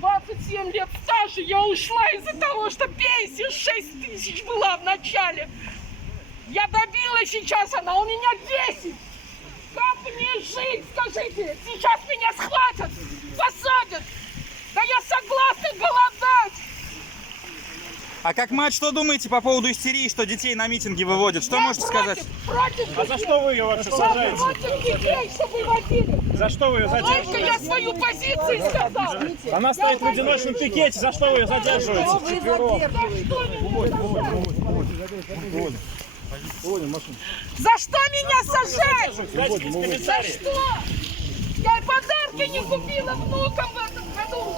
27 лет стажа, я ушла из-за того, что пенсия 6 тысяч была в начале. Я добила сейчас, она у меня 10. Как мне жить, скажите? Сейчас меня схватят, посадят. Да я согласна голодать. А как мать, что думаете по поводу истерии, что детей на митинги выводят? Что Я можете сказать? Против А за что вы ее вообще сажаете? против детей, чтобы водили. За что вы ее Только задерживаете? я свою позицию сказал. Она стоит в одиночном пикете. За что вы ее задерживаете? За что меня сажать? Дайте За комментарий. что? Я и подарки не купила внукам в этом году.